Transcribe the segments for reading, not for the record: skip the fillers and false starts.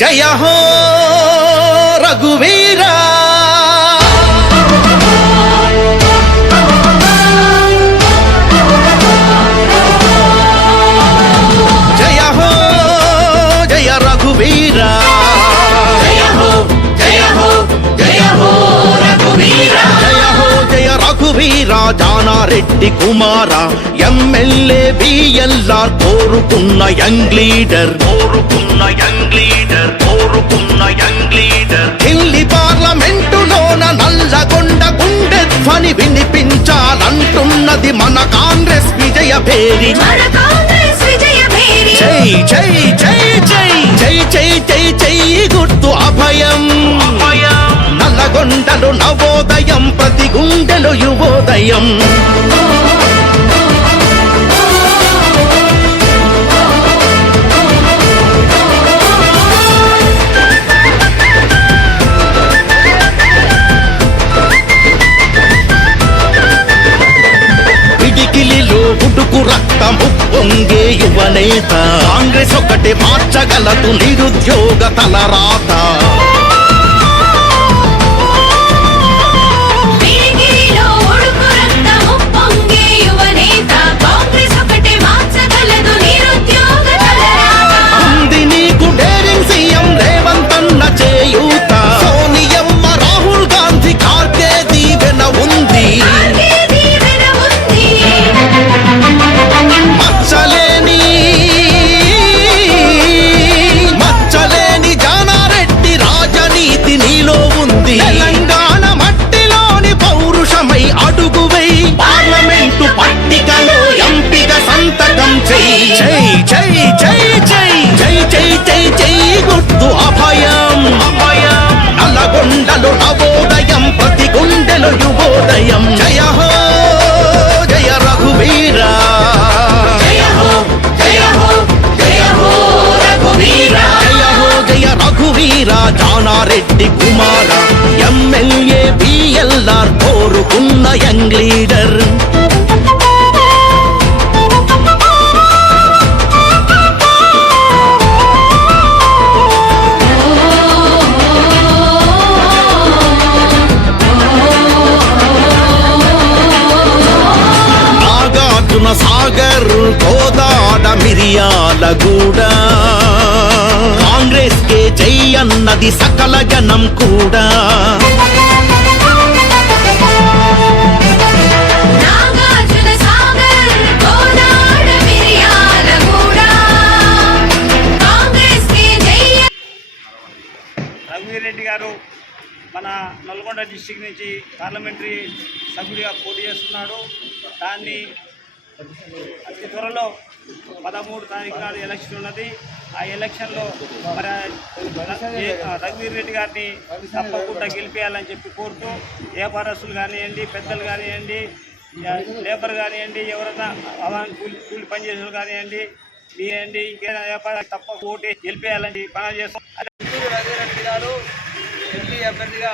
జయ హో రఘువీరా జయ హో జయ రఘువీరా జయ హో జయ హో జయ హో రఘువీరా జయ హో జయ రఘువీరా జానారెడ్డి కుమార ఎమ్మెల్యే బిఎల్ఆర్ కోరుకున్న యంగ్ లీడర్ ఢిల్లీ పార్లమెంటులోన నల్లగొండ గుండె ధ్వని వినిపించాలంటున్నది మన కాంగ్రెస్ విజయ భేరి జై జై జై జై జై జై జై జై గుర్తు అభయం నల్లగొండలు నవోదయం ప్రతి గుండెలు యువోదయం పిడికిలిలో ఉడుకు రక్తము పొంగే యువనేత కాంగ్రెస్ ఒకటే మార్చగలదు నిరుద్యోగ తలరాత ఉంది నీకు డేరింగ్ సీఎం రేవంత్ అన్న చేయూత సోనియమ్మ రాహుల్ గాంధీ కార్గే దీవెన ఉంది మచ్చలేని జానారెడ్డి రాజనీతి నీలో ఉంది తెలంగాణ మట్టిలోని పౌరుషమై అడుగువై పార్లమెంటు పట్టికలో ఎంపిక సంతకం చెయ్యి జై జై జై జై జై జై జై జై గుర్తు అభయం నల్లగొండలు నవోదయం ప్రతి గుండెలు యువోదయం జయ హో జయ రఘువీరా జయ హో జయ హో జయ హో రఘువీరా జయ హో జయ రఘువీరా జానారెడ్డి కుమార ఎమ్మెల్యే బిఎల్ఆర్ కోరుకున్న యంగ్ లీడర్ సాగర్ గోదాడ మిరియాలగూడ కాంగ్రెస్ కే జై అన్నది సకల జనం కూడా రఘువీర్ రెడ్డి గారు మన నల్గొండ డిస్టిక్ నుంచి పార్లమెంటరీ సభ్యుడిగా పోటీ చేస్తున్నాడు. దాన్ని అతి త్వరలో 13 తారీఖు నాడు ఎలక్షన్ ఉన్నది. ఆ ఎలక్షన్లో మరి రఘువీర్ రెడ్డి గారిని తప్పకుండా గెలిపేయాలని చెప్పి కోరుతూ వ్యాపారస్తులు కానివ్వండి, పెద్దలు కానివ్వండి, లేబర్ కానివ్వండి, ఎవరైనా కూలి పనిచేసేవాళ్ళు కానివ్వండి, మీరండి ఇంకేదైనా వ్యాపారం తప్ప ఓటే గెలిపేయాలని పని చేస్తాం. రఘువీర్ రెడ్డి గారు ఎంపీ అభ్యర్థిగా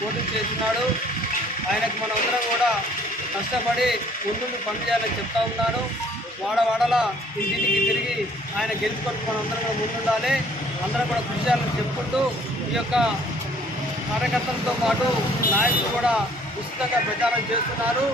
పోటీ చేస్తున్నాడు. ఆయనకు మనమందరం కూడా కష్టపడి ముందు పనిచేయాలని చెప్తా ఉన్నాను. వాడవాడల ఇంటికి తిరిగి ఆయన గెలుచుకొని మనందరం కూడా ముందుండాలి. అందరం కూడా కృషి చేయాలని చెప్పుకుంటూ ఈ యొక్క కార్యకర్తలతో పాటు నాయకులు కూడా ఉచితంగా ప్రచారం చేస్తున్నారు.